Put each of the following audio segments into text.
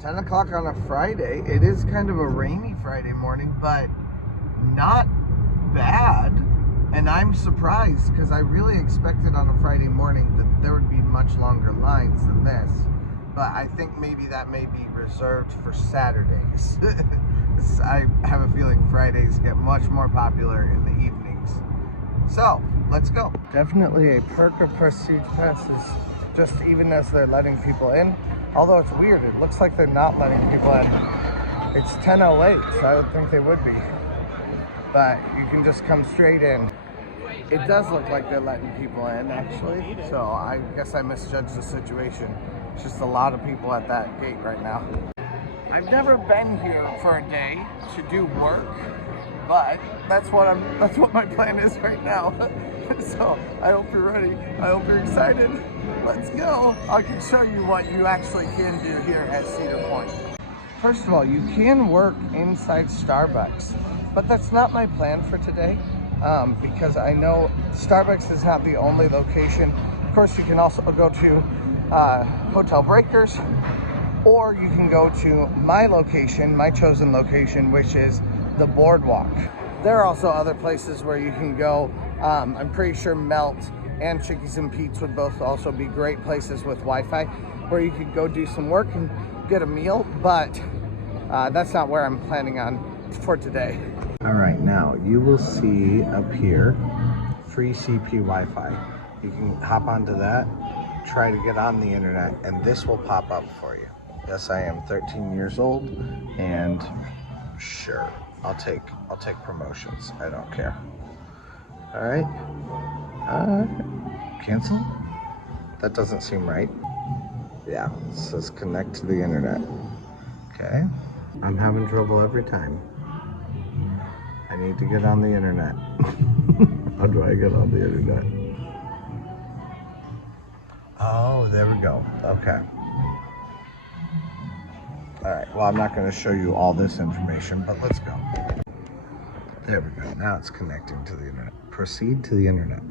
10 o'clock on a Friday. It is kind of a rainy Friday morning, but not bad. And I'm surprised because I really expected on a Friday morning that there would be much longer lines than this. But I think maybe that may be reserved for Saturdays. I have a feeling Fridays get much more popular in the evenings. So, let's go. Definitely a perk of Prestige passes, just even as they're letting people in. Although it's weird, it looks like they're not letting people in. It's 10:08, so I would think they would be. But you can just come straight in. It does look like they're letting people in, actually. So I guess I misjudged the situation. It's just a lot of people at that gate right now. I've never been here for a day to do work, but that's what my plan is right now. So I hope you're ready. I hope you're excited. Let's go. I can show you what you actually can do here at Cedar Point. First of all, you can work inside Starbucks, but that's not my plan for today because I know Starbucks is not the only location. Of course, you can also go to Hotel Breakers, or you can go to my location, my chosen location, which is the Boardwalk. There are also other places where you can go. I'm pretty sure Melt and Chickies and Pete's would both also be great places with Wi-Fi where you could go do some work and get a meal, but that's not where I'm planning on for today. All right, now you will see up here free CP Wi-Fi. You can hop onto that, try to get on the internet, and this will pop up for you. Yes, I am 13 years old, and sure, I'll take promotions. I don't care. All right. Cancel? That doesn't seem right. Yeah, it says connect to the internet. Okay. I'm having trouble every time. I need to get on the internet. How do I get on the internet? Oh, there we go. Okay. All right, well, I'm not going to show you all this information, but let's go. There we go. Now it's connecting to the internet. Proceed to the internet.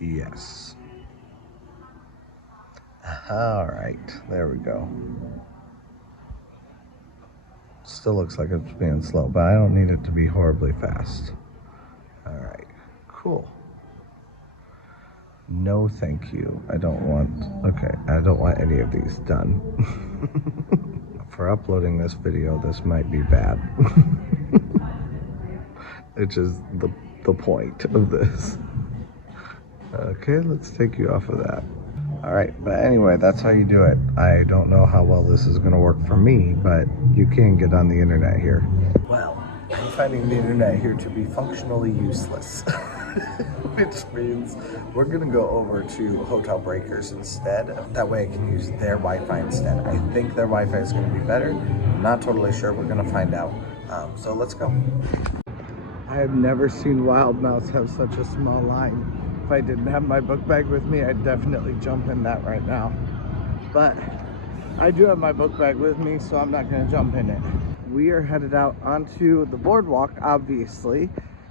Yes. All right, there we go. Still looks like it's being slow, but I don't need it to be horribly fast. All right, cool. No, thank you. I don't want any of these done. For uploading this video, this might be bad. Which is the point of this. Okay, let's take you off of that. All right, but anyway, that's how you do it. I don't know how well this is gonna work for me, but you can get on the internet here. Well, I'm finding the internet here to be functionally useless. Which means we're gonna go over to Hotel Breakers instead. That way I can use their Wi-Fi instead. I think their Wi-Fi is gonna be better. I'm not totally sure, we're gonna find out. So let's go. I have never seen Wild Mouse have such a small line. If I didn't have my book bag with me, I'd definitely jump in that right now. But I do have my book bag with me, so I'm not gonna jump in it. We are headed out onto the boardwalk, obviously,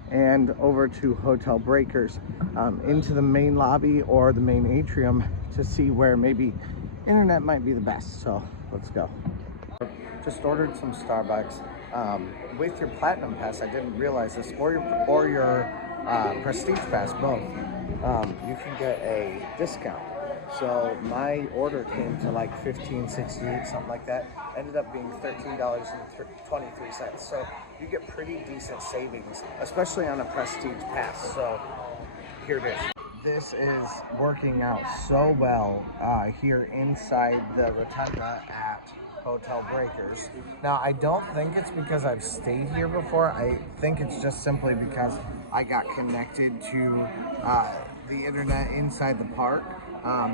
and over to Hotel Breakers, into the main lobby or the main atrium to see where maybe internet might be the best. So let's go. Just ordered some Starbucks. With your Platinum Pass, I didn't realize this, or your Prestige Pass, both, you can get a discount. So my order came to like $15.68, something like that. Ended up being $13.23. So you get pretty decent savings, especially on a Prestige Pass. So here it is. This is working out so well here inside the rotunda at Hotel Breakers. Now, I don't think it's because I've stayed here before. I think it's just simply because I got connected to the internet inside the park,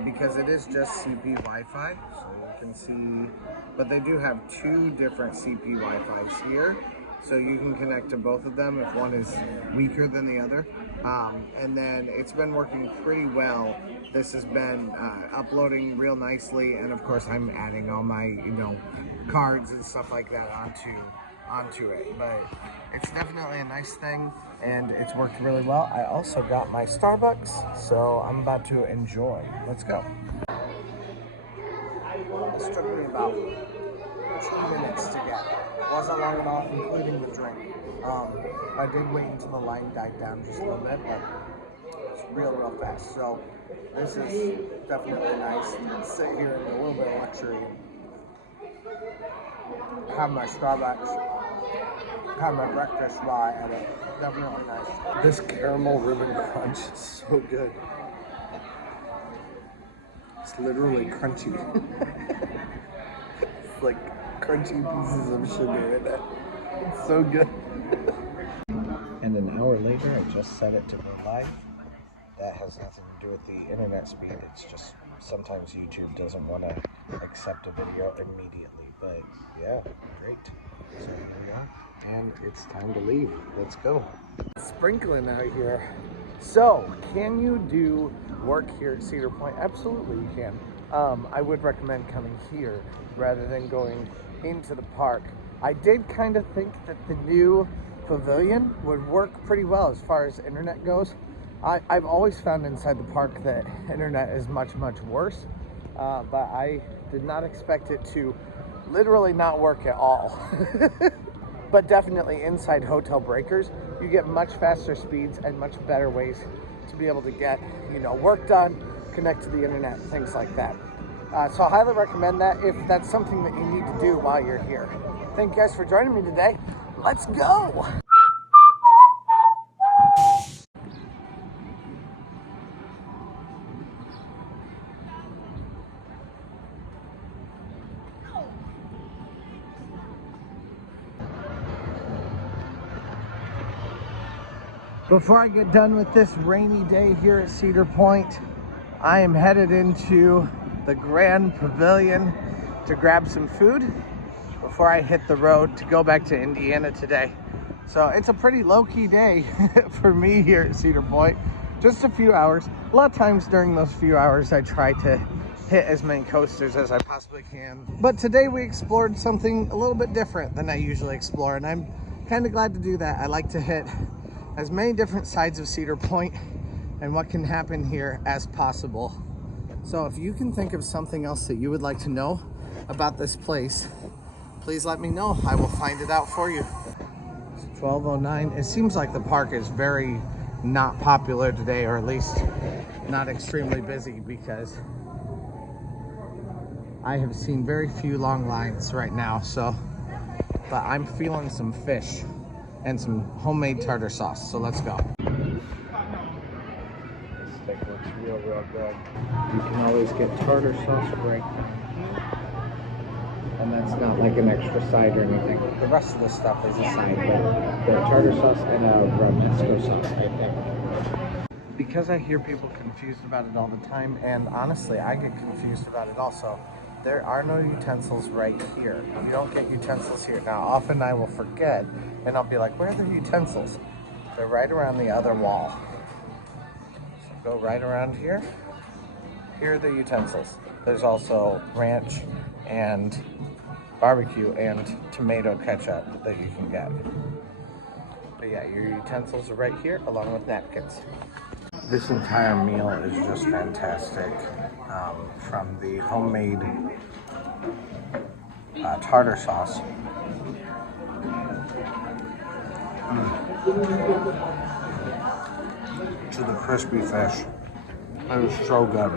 because it is just CP Wi-Fi, so you can see, but they do have two different CP Wi-Fis here, so you can connect to both of them if one is weaker than the other. And then it's been working pretty well. This has been uploading real nicely, and of course I'm adding all my cards and stuff like that onto it. But it's definitely a nice thing, and it's worked really well. I also got my Starbucks, so I'm about to enjoy. Let's go. This took me about wasn't long enough, including the drink. I did wait until the line died down just a little bit, but it's real fast. So this is definitely nice. Sit here in a little bit of luxury. Have my Starbucks. Have my breakfast while I edit. Definitely nice. This caramel ribbon crunch is so good. It's literally crunchy. It's like crunchy pieces of sugar in it. It's so good. And an hour later, I just set it to go live. That has nothing to do with the internet speed. It's just sometimes YouTube doesn't want to accept a video immediately. But yeah, great. So here we are. And it's time to leave. Let's go. Sprinkling out here. So, can you do work here at Cedar Point? Absolutely you can. I would recommend coming here rather than going into the park. I did kind of think that the new pavilion would work pretty well as far as internet goes. I've always found inside the park that internet is much worse, but I did not expect it to literally not work at all. But definitely inside Hotel Breakers, you get much faster speeds and much better ways to be able to get, work done, connect to the internet, things like that. So I highly recommend that if that's something that you need to do while you're here. Thank you guys for joining me today. Let's go! Before I get done with this rainy day here at Cedar Point, I am headed into the Grand Pavilion to grab some food before I hit the road to go back to Indiana today. So it's a pretty low-key day for me here at Cedar Point. Just a few hours. A lot of times during those few hours, I try to hit as many coasters as I possibly can. But today we explored something a little bit different than I usually explore, and I'm kind of glad to do that. I like to hit as many different sides of Cedar Point and what can happen here as possible. So if you can think of something else that you would like to know about this place, please let me know. I will find it out for you. It's 12:09. It seems like the park is very not popular today, or at least not extremely busy, because I have seen very few long lines right now. So, but I'm feeling some fish and some homemade tartar sauce, so let's go. This steak looks real good. You can always get tartar sauce right here, and that's not like an extra side or anything. The rest of the stuff is a side, but the tartar sauce and a romesco sauce, I think. Because I hear people confused about it all the time, and honestly, I get confused about it also. There are no utensils right here. You don't get utensils here. Now, often I will forget, and I'll be like, where are the utensils? They're right around the other wall. So go right around here. Here are the utensils. There's also ranch and barbecue and tomato ketchup that you can get. But yeah, your utensils are right here, along with napkins. This entire meal is just fantastic. From the homemade tartar sauce to the crispy fish. It is so good.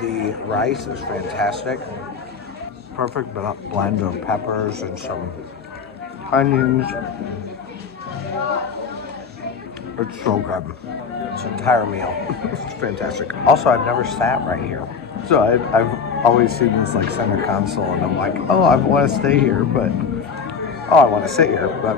The rice is fantastic. Perfect blend of peppers and some onions. It's so good. This entire meal. It's fantastic. Also, I've never sat right here. So I've always seen this like center console, and I'm like, oh, I want to stay here, but I want to sit here, but